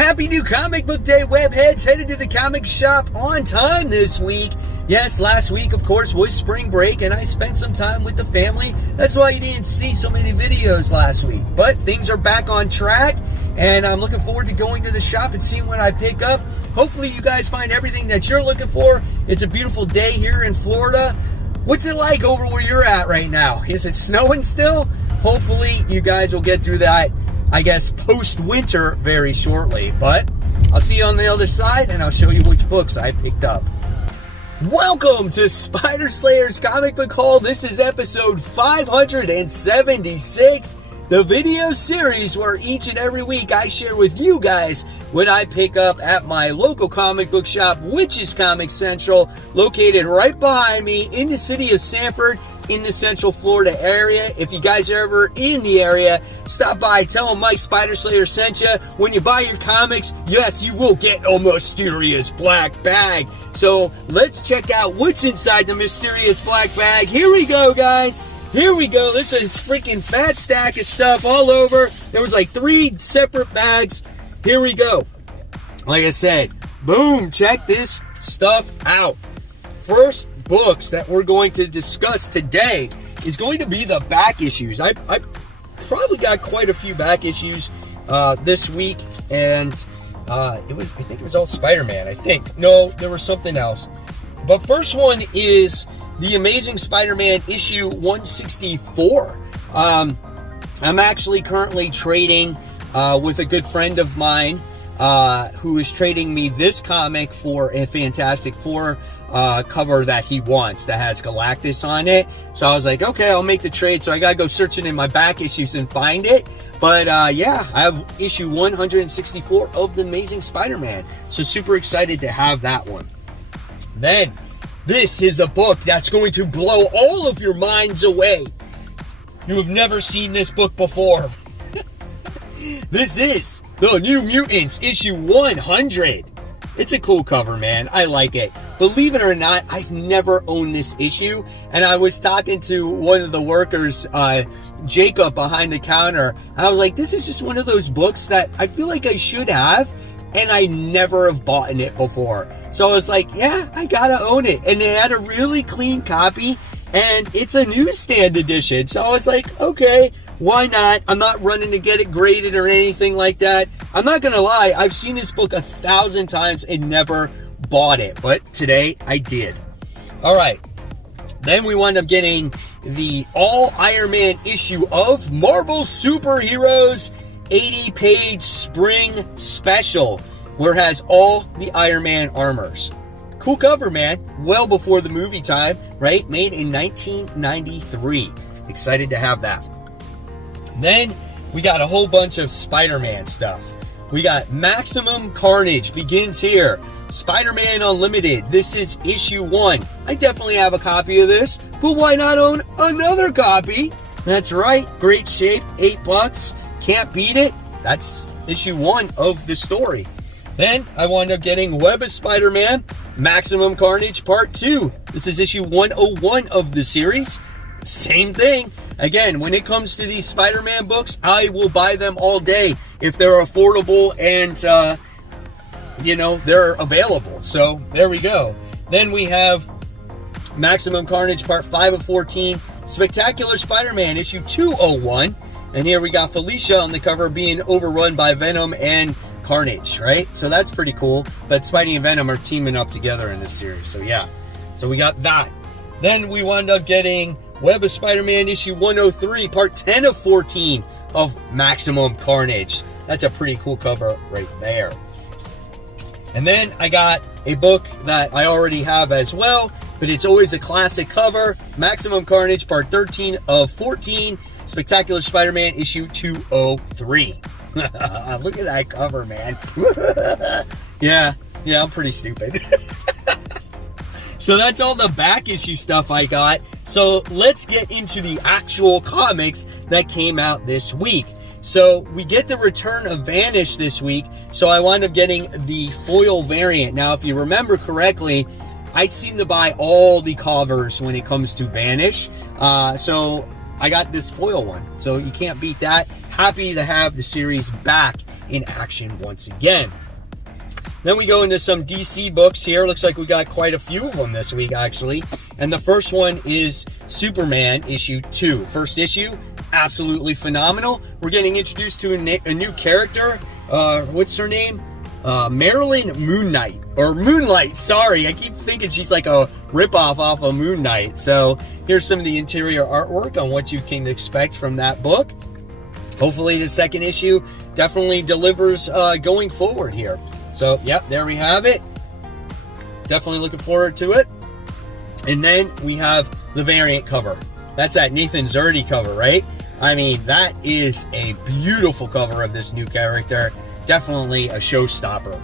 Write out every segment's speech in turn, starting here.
Happy new comic book day, webheads. Headed to the comic shop on time this week. Yes, last week, of course, was spring break, and I spent some time with the family. That's why you didn't see so many videos last week. But things are back on track, and I'm looking forward to going to the shop and seeing what I pick up. Hopefully you guys find everything that you're looking for. It's a beautiful day here in Florida. What's it like over where you're at right now? Is it snowing still? Hopefully you guys will get through that, I guess, post-winter very shortly. But I'll see you on the other side, and I'll show you which books I picked up. Welcome to Spider Slayer's Comic Book Haul. This is episode 576, the video series where each and every week I share with you guys what I pick up at my local comic book shop, which is Comic Central, located right behind me in the city of Sanford, in the Central Florida area. If you guys are ever in the area, stop by, tell them Mike Spider Slayer sent you. When you buy your comics, yes, you will get a mysterious black bag. So let's check out what's inside the mysterious black bag. Here we go, guys. Here we go. This is a freaking fat stack of stuff all over. There was like 3 separate bags. Here we go. Like I said, boom, check this stuff out. First books that we're going to discuss today is going to be the back issues. I probably got quite a few back issues this week, and I think it was all Spider-Man, I think. No, there was something else. But first one is the Amazing Spider-Man issue 164. I'm actually currently trading with a good friend of mine who is trading me this comic for a Fantastic Four cover that he wants that has Galactus on it. So I was like, okay, I'll make the trade. So I gotta go searching in my back issues and find it. But yeah, I have issue 164 of the Amazing Spider-Man. So super excited to have that one. Then, this is a book that's going to blow all of your minds away. You have never seen this book before. This is the New Mutants, issue 100. It's a cool cover, man. I like it. Believe it or not, I've never owned this issue. And I was talking to one of the workers, Jacob, behind the counter. And I was like, this is just one of those books that I feel like I should have. And I never have bought it before. So I was like, yeah, I gotta own it. And they had a really clean copy. And it's a newsstand edition. So I was like, okay, why not? I'm not running to get it graded or anything like that. I'm not gonna lie, I've seen this book 1,000 times and never bought it. But today I did. All right. Then we wound up getting the All Iron Man issue of Marvel Superheroes 80-page spring special, where it has all the Iron Man armors. Cool cover, man. Well before the movie time, right? Made in 1993. Excited to have that. Then we got a whole bunch of Spider-Man stuff. We got Maximum Carnage begins here. SpiderMan Unlimited. This is issue 1. I definitely have a copy of this, but why not own another copy? That's right. Great shape. $8. Can't beat it. That's issue 1 of the story. Then I wound up getting Web of Spider-Man, Maximum Carnage Part 2. This is issue 101 of the series. Same thing. Again, when it comes to these Spider-Man books, I will buy them all day if they're affordable and, they're available. So there we go. Then we have Maximum Carnage Part 5 of 14, Spectacular Spider-Man issue 201. And here we got Felicia on the cover being overrun by Venom and Carnage, right? So that's pretty cool. But Spidey and Venom are teaming up together in this series. So yeah. So we got that. Then we wound up getting Web of Spider-Man issue 103, part 10 of 14 of Maximum Carnage. That's a pretty cool cover right there. And then I got a book that I already have as well, but it's always a classic cover. Maximum Carnage part 13 of 14, Spectacular Spider-Man issue 203. Look at that cover, man. Yeah, I'm pretty stupid. So that's all the back issue stuff I got. So let's get into the actual comics that came out this week. So we get the return of Vanish this week. So I wound up getting the foil variant. Now, if you remember correctly, I seem to buy all the covers when it comes to Vanish. So I got this foil one. So you can't beat that. Happy to have the series back in action once again. Then we go into some DC books here. Looks like we got quite a few of them this week, actually. And the first one is Superman issue 2. First issue, absolutely phenomenal. We're getting introduced to a new character. What's her name? Marilyn Moonlight. Sorry, I keep thinking she's like a ripoff off of Moon Knight. So here's some of the interior artwork on what you can expect from that book. Hopefully the second issue definitely delivers going forward here. So, yep, there we have it. Definitely looking forward to it. And then we have the variant cover. That's that Nathan Zerdy cover, right? I mean, that is a beautiful cover of this new character. Definitely a showstopper.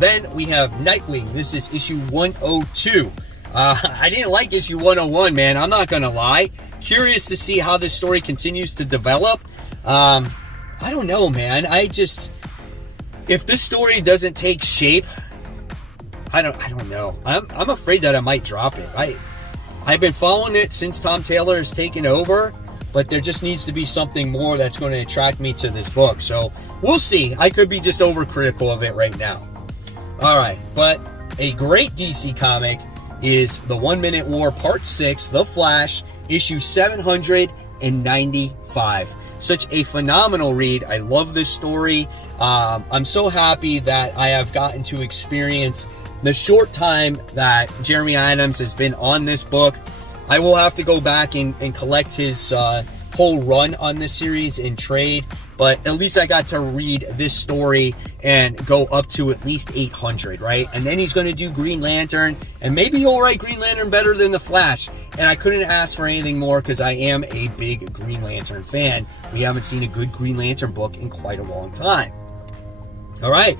Then we have Nightwing. This is issue 102. I didn't like issue 101, man. I'm not going to lie. Curious to see how this story continues to develop. I don't know, man. If this story doesn't take shape, I don't know. I'm afraid that I might drop it. I've been following it since Tom Taylor has taken over, but there just needs to be something more that's going to attract me to this book. So we'll see. I could be just overcritical of it right now. All right, but a great DC comic is The 1 Minute War Part 6, The Flash, issue 795. Such a phenomenal read. I love this story. I'm so happy that I have gotten to experience the short time that Jeremy Adams has been on this book. I will have to go back and collect his whole run on this series in trade, but at least I got to read this story and go up to at least 800, right? And then he's going to do Green Lantern, and maybe he'll write Green Lantern better than The Flash. And I couldn't ask for anything more because I am a big Green Lantern fan. We haven't seen a good Green Lantern book in quite a long time. All right.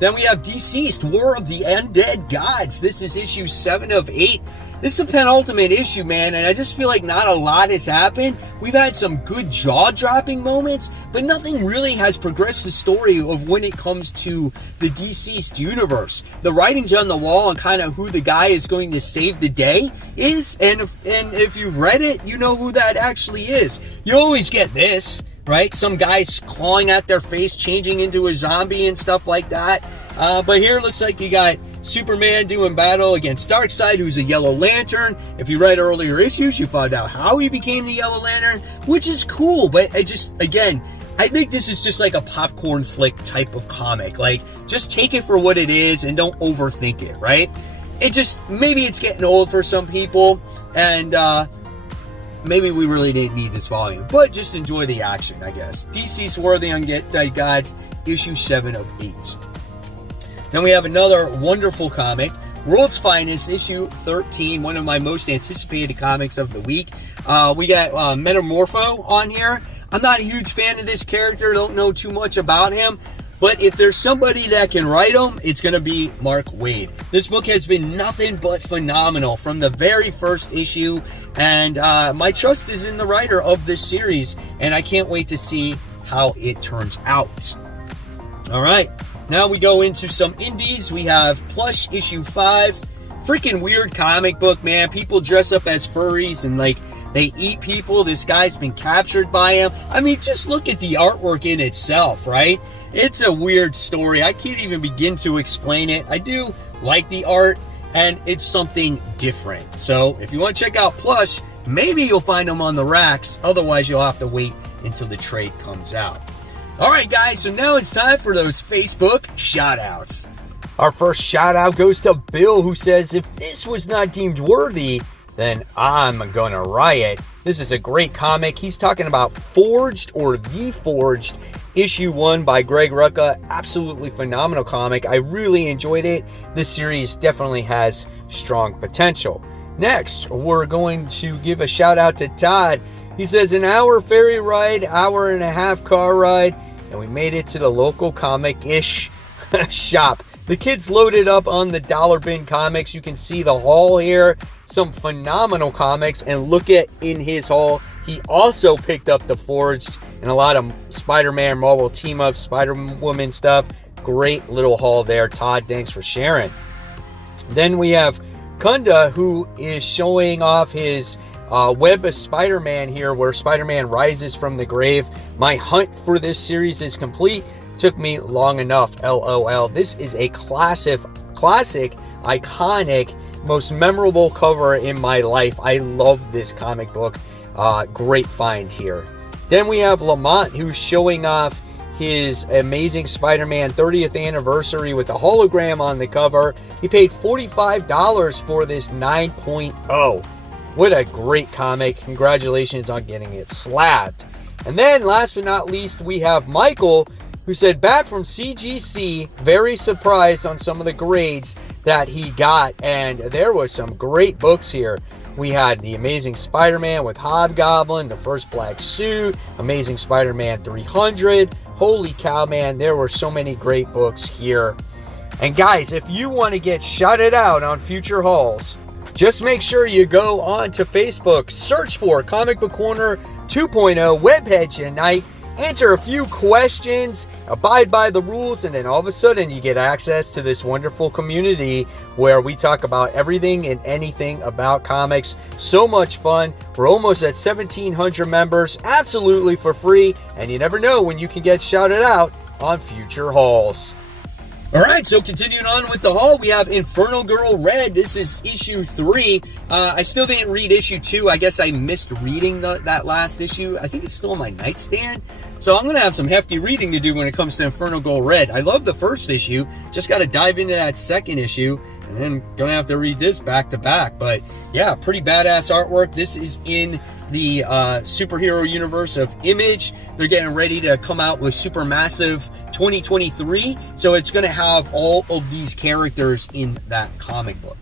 Then we have Deceased, War of the Undead Gods. This is issue 7 of 8. This is a penultimate issue, man, and I just feel like not a lot has happened. We've had some good jaw-dropping moments, but nothing really has progressed the story of when it comes to the Deceased universe. The writing's on the wall on kind of who the guy is going to save the day is, and if you've read it, you know who that actually is. You always get this, right? Some guy's clawing at their face, changing into a zombie and stuff like that. But here it looks like you got Superman doing battle against Darkseid, who's a Yellow Lantern. If you read earlier issues, you found out how he became the Yellow Lantern, which is cool. But I think this is just like a popcorn flick type of comic. Like, just take it for what it is and don't overthink it, right? Maybe it's getting old for some people, and maybe we really didn't need this volume. But just enjoy the action, I guess. DC's War of the Undead Gods, issue 7 of 8. Then we have another wonderful comic, World's Finest, issue 13, one of my most anticipated comics of the week. We got Metamorpho on here. I'm not a huge fan of this character, don't know too much about him, but if there's somebody that can write him, it's going to be Mark Waid. This book has been nothing but phenomenal from the very first issue, and my trust is in the writer of this series, and I can't wait to see how it turns out. All right. Now we go into some indies. We have Plush issue 5. Freaking weird comic book, man. People dress up as furries and like they eat people. This guy's been captured by him. I mean, just look at the artwork in itself, right? It's a weird story. I can't even begin to explain it. I do like the art and it's something different. So if you want to check out Plush, maybe you'll find them on the racks. Otherwise, you'll have to wait until the trade comes out. All right, guys, so now it's time for those Facebook shout-outs. Our first shout-out goes to Bill, who says, if this was not deemed worthy, then I'm gonna riot. This is a great comic. He's talking about Forged, or The Forged, issue 1 by Greg Rucka. Absolutely phenomenal comic. I really enjoyed it. This series definitely has strong potential. Next, we're going to give a shout-out to Todd. He says, an hour ferry ride, hour and a half car ride, and we made it to the local comic-ish shop. The kids loaded up on the Dollar Bin comics. You can see the haul here. Some phenomenal comics. And look at in his haul, he also picked up the Forged and a lot of Spider-Man, Marvel team-up, Spider-Woman stuff. Great little haul there. Todd, thanks for sharing. Then we have Kunda, who is showing off his Web of Spider-Man here, where Spider-Man rises from the grave. My hunt for this series is complete. Took me long enough, LOL. This is a classic, iconic, most memorable cover in my life. I love this comic book. Great find here. Then we have Lamont, who's showing off his Amazing Spider-Man 30th anniversary with the hologram on the cover. He paid $45 for this 9.0. What a great comic. Congratulations on getting it slabbed. And then last but not least, we have Michael, who said back from CGC, very surprised on some of the grades that he got. And there was some great books here. We had The Amazing Spider-Man with Hobgoblin, The First Black Suit, Amazing Spider-Man 300. Holy cow, man, there were so many great books here. And guys, if you want to get shouted out on future hauls, just make sure you go on to Facebook, search for Comic Book Corner 2.0 Webhead tonight, answer a few questions, abide by the rules, and then all of a sudden you get access to this wonderful community where we talk about everything and anything about comics. So much fun. We're almost at 1,700 members, absolutely for free, and you never know when you can get shouted out on future hauls. All right, so continuing on with the haul, we have Infernal Girl Red. This is issue 3. I still didn't read issue 2. I guess I missed reading that last issue. I think it's still on my nightstand. So I'm going to have some hefty reading to do when it comes to Infernal Girl Red. I love the first issue. Just got to dive into that second issue. And then going to have to read this back to back. But yeah, pretty badass artwork. This is in the superhero universe of Image. They're getting ready to come out with Supermassive 2023. So it's going to have all of these characters in that comic book.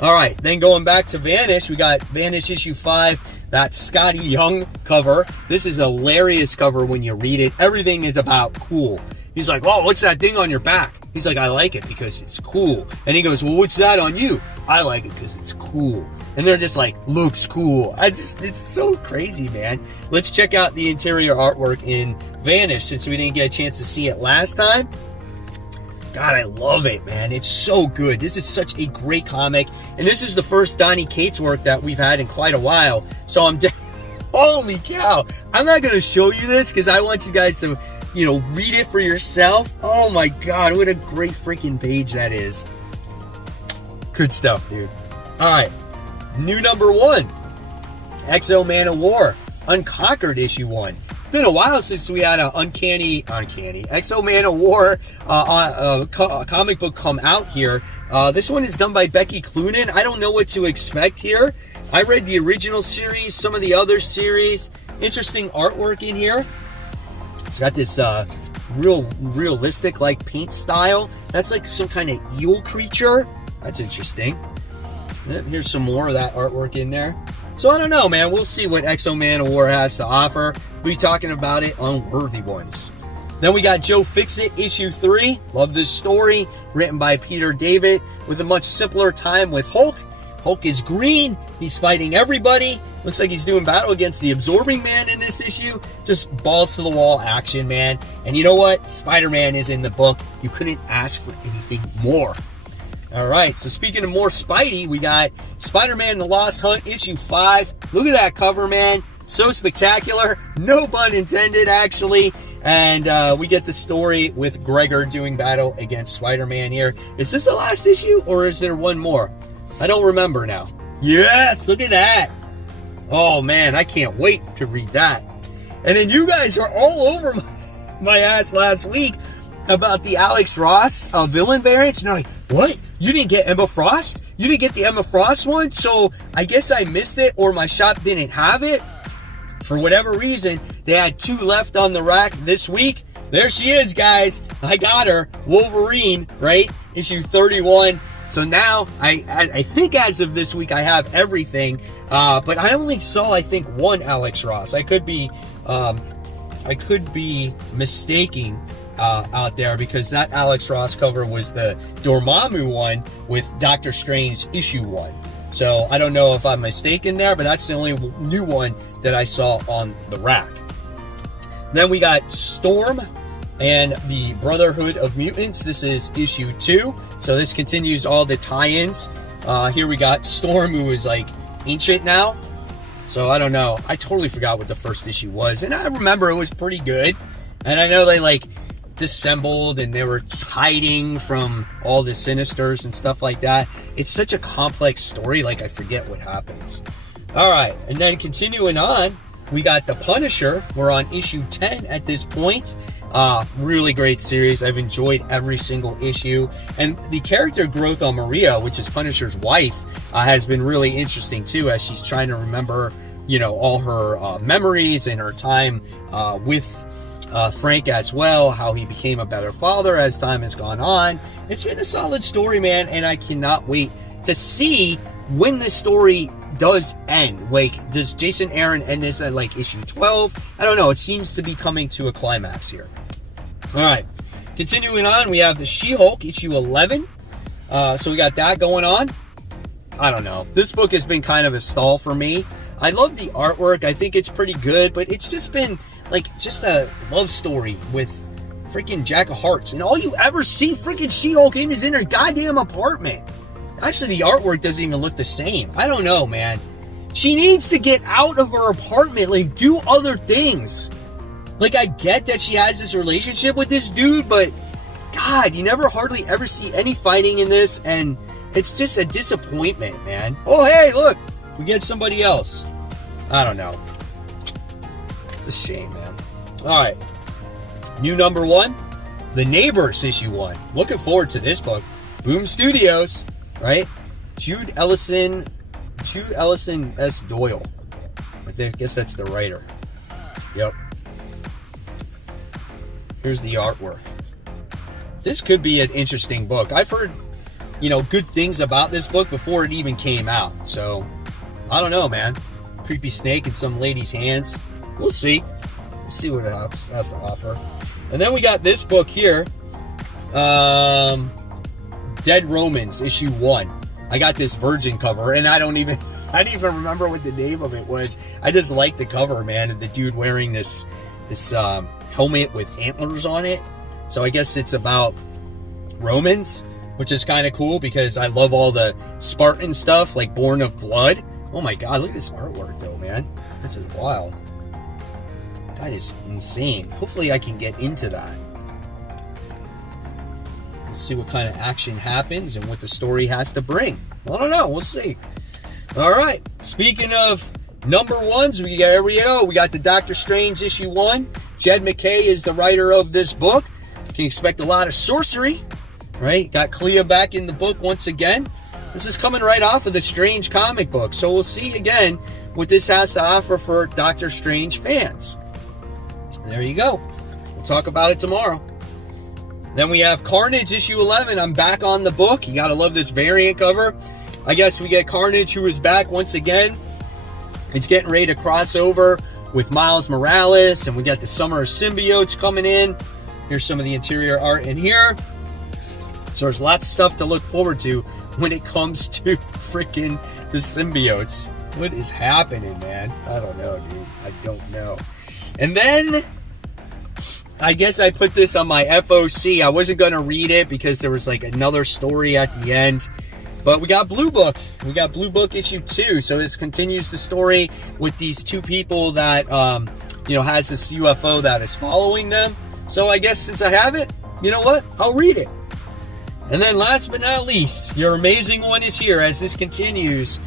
All right, then going back to Vanish, we got Vanish issue 5. That Scotty Young cover. This is a hilarious cover when you read it. Everything is about cool. He's like, oh, what's that thing on your back? He's like, I like it because it's cool. And he goes, well, what's that on you? I like it because it's cool. And they're just like, looks cool. It's so crazy, man. Let's check out the interior artwork in Vanish since we didn't get a chance to see it last time. God, I love it, man. It's so good. This is such a great comic. And this is the first Donny Cates work that we've had in quite a while. So holy cow. I'm not going to show you this because I want you guys to, read it for yourself. Oh my God, what a great freaking page that is. Good stuff, dude. All right. New number 1. Exo Man of War. Unconquered issue 1. Been a while since we had an uncanny Exo Man of War comic book come out here. This one is done by Becky Cloonan. I don't know what to expect here. I read the original series, some of the other series. Interesting artwork in here. It's got this real realistic like paint style. That's like some kind of eel creature. That's interesting. Here's some more of that artwork in there. So I don't know, man. We'll see what Exo Man of War has to offer. We'll be talking about it on Worthy Ones. Then we got Joe Fixit, issue 3. Love this story. Written by Peter David with a much simpler time with Hulk. Hulk is green. He's fighting everybody. Looks like he's doing battle against the Absorbing Man in this issue. Just balls to the wall action, man. And you know what? Spider-Man is in the book. You couldn't ask for anything more. All right, so speaking of more Spidey, we got Spider-Man The Lost Hunt, issue 5. Look at that cover, man. So spectacular. No pun intended, actually. And we get the story with Gregor doing battle against Spider-Man here. Is this the last issue, or is there one more? I don't remember now. Yes, look at that. Oh, man, I can't wait to read that. And then you guys are all over my ass last week about the Alex Ross villain variants. And they're like, what? You didn't get Emma Frost? You didn't get the Emma Frost one? So I guess I missed it, or my shop didn't have it. For whatever reason, they had 2 left on the rack this week. There she is, guys. I got her. Wolverine, right? Issue 31. So now, I think as of this week, I have everything. But I only saw, I think, 1 Alex Ross. I could be mistaking out there, because that Alex Ross cover was the Dormammu one with Doctor Strange issue 1. So I don't know if I'm mistaken there, but that's the only new one that I saw on the rack. Then we got Storm and the Brotherhood of Mutants. This is issue 2. So this continues all the tie-ins. Here we got Storm, who is like ancient now. So I don't know. I totally forgot what the first issue was. And I remember it was pretty good. And I know they like dissembled and they were hiding from all the Sinisters and stuff like that. It's such a complex story, like I forget what happens. All right, and then continuing on, we got The Punisher. We're on issue 10 at this point. Really great series. I've enjoyed every single issue. And the character growth on Maria, which is Punisher's wife, has been really interesting too, as she's trying to remember, you know, all her memories and her time with Frank as well, how he became a better father as time has gone on. It's been a solid story, man, and I cannot wait to see when this story does end. Like, does Jason Aaron end this at like issue 12? I don't know. It seems to be coming to a climax here. All right, continuing on, we have the She-Hulk issue 11. So we got that going on. I don't know. This book has been kind of a stall for me. I love the artwork. I think it's pretty good, but it's just been like just a love story with freaking Jack of Hearts, and all you ever see freaking She-Hulk in is in her goddamn apartment. Actually, the artwork doesn't even look the same. I don't know, man. She needs to get out of her apartment, like do other things. Like, I get that she has this relationship with this dude, but God, you never hardly ever see any fighting in this, and it's just a disappointment, man. Oh, hey, look, we get somebody else. I don't know. It's a shame, man. All right. New number 1, The Neighbors, issue 1. Looking forward to this book. Boom Studios, right? Jude Ellison S. Doyle. I guess that's the writer. Yep. Here's the artwork. This could be an interesting book. I've heard, you know, good things about this book before it even came out. So, I don't know, man. Creepy snake in some lady's hands. We'll see. We'll see what it has to offer. And then we got this book here. Dead Romans, issue 1. I got this Virgin cover, and I didn't even remember what the name of it was. I just like the cover, man, of the dude wearing this helmet with antlers on it. So I guess it's about Romans, which is kind of cool because I love all the Spartan stuff, like Born of Blood. Oh my God, look at this artwork though, man. This is wild. That is insane. Hopefully I can get into that. We'll see what kind of action happens and what the story has to bring. I don't know. We'll see. All right. Speaking of number 1s, we got the Doctor Strange issue 1. Jed MacKay is the writer of this book. You can expect a lot of sorcery, right? Got Clea back in the book once again. This is coming right off of the Strange comic book. So we'll see again what this has to offer for Doctor Strange fans. There you go. We'll talk about it tomorrow. Then we have Carnage issue 11. I'm back on the book. You gotta love this variant cover. I guess we get Carnage, who is back once again. It's getting ready to cross over with Miles Morales, and we got the Summer of Symbiotes coming in. Here's some of the interior art in here. So there's lots of stuff to look forward to when it comes to freaking the symbiotes. What is happening, man? I don't know, dude. I don't know. And then I guess I put this on my FOC. I wasn't going to read it because there was like another story at the end. But we got Blue Book. We got Blue Book issue 2. So this continues the story with these two people that, has this UFO that is following them. So I guess since I have it, you know what? I'll read it. And then last but not least, your amazing one is here as this continues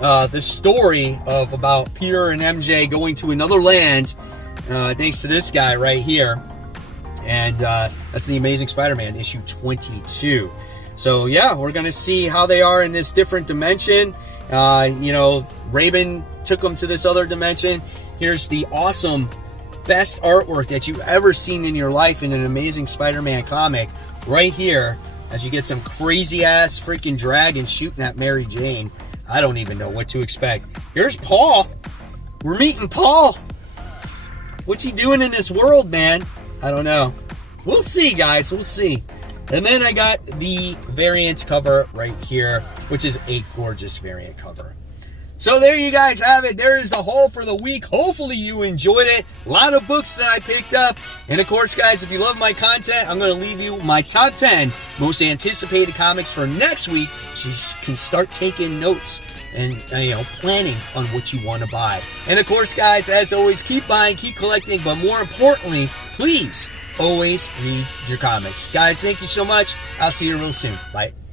the story of about Peter and MJ going to another land, thanks to this guy right here. And that's the Amazing Spider-Man issue 22. So yeah, we're going to see how they are in this different dimension. Raven took them to this other dimension. Here's the awesome, best artwork that you've ever seen in your life in an Amazing Spider-Man comic right here, as you get some crazy ass freaking dragon shooting at Mary Jane. I don't even know what to expect. Here's Paul. We're meeting Paul. What's he doing in this world, man? I don't know. We'll see, guys. We'll see. And then I got the variant cover right here, which is a gorgeous variant cover. So there you guys have it. There is the haul for the week. Hopefully you enjoyed it. A lot of books that I picked up. And of course, guys, if you love my content, I'm going to leave you my top 10 most anticipated comics for next week, so you can start taking notes and planning on what you want to buy. And of course, guys, as always, keep buying, keep collecting, but more importantly, please always read your comics. Guys, thank you so much. I'll see you real soon. Bye.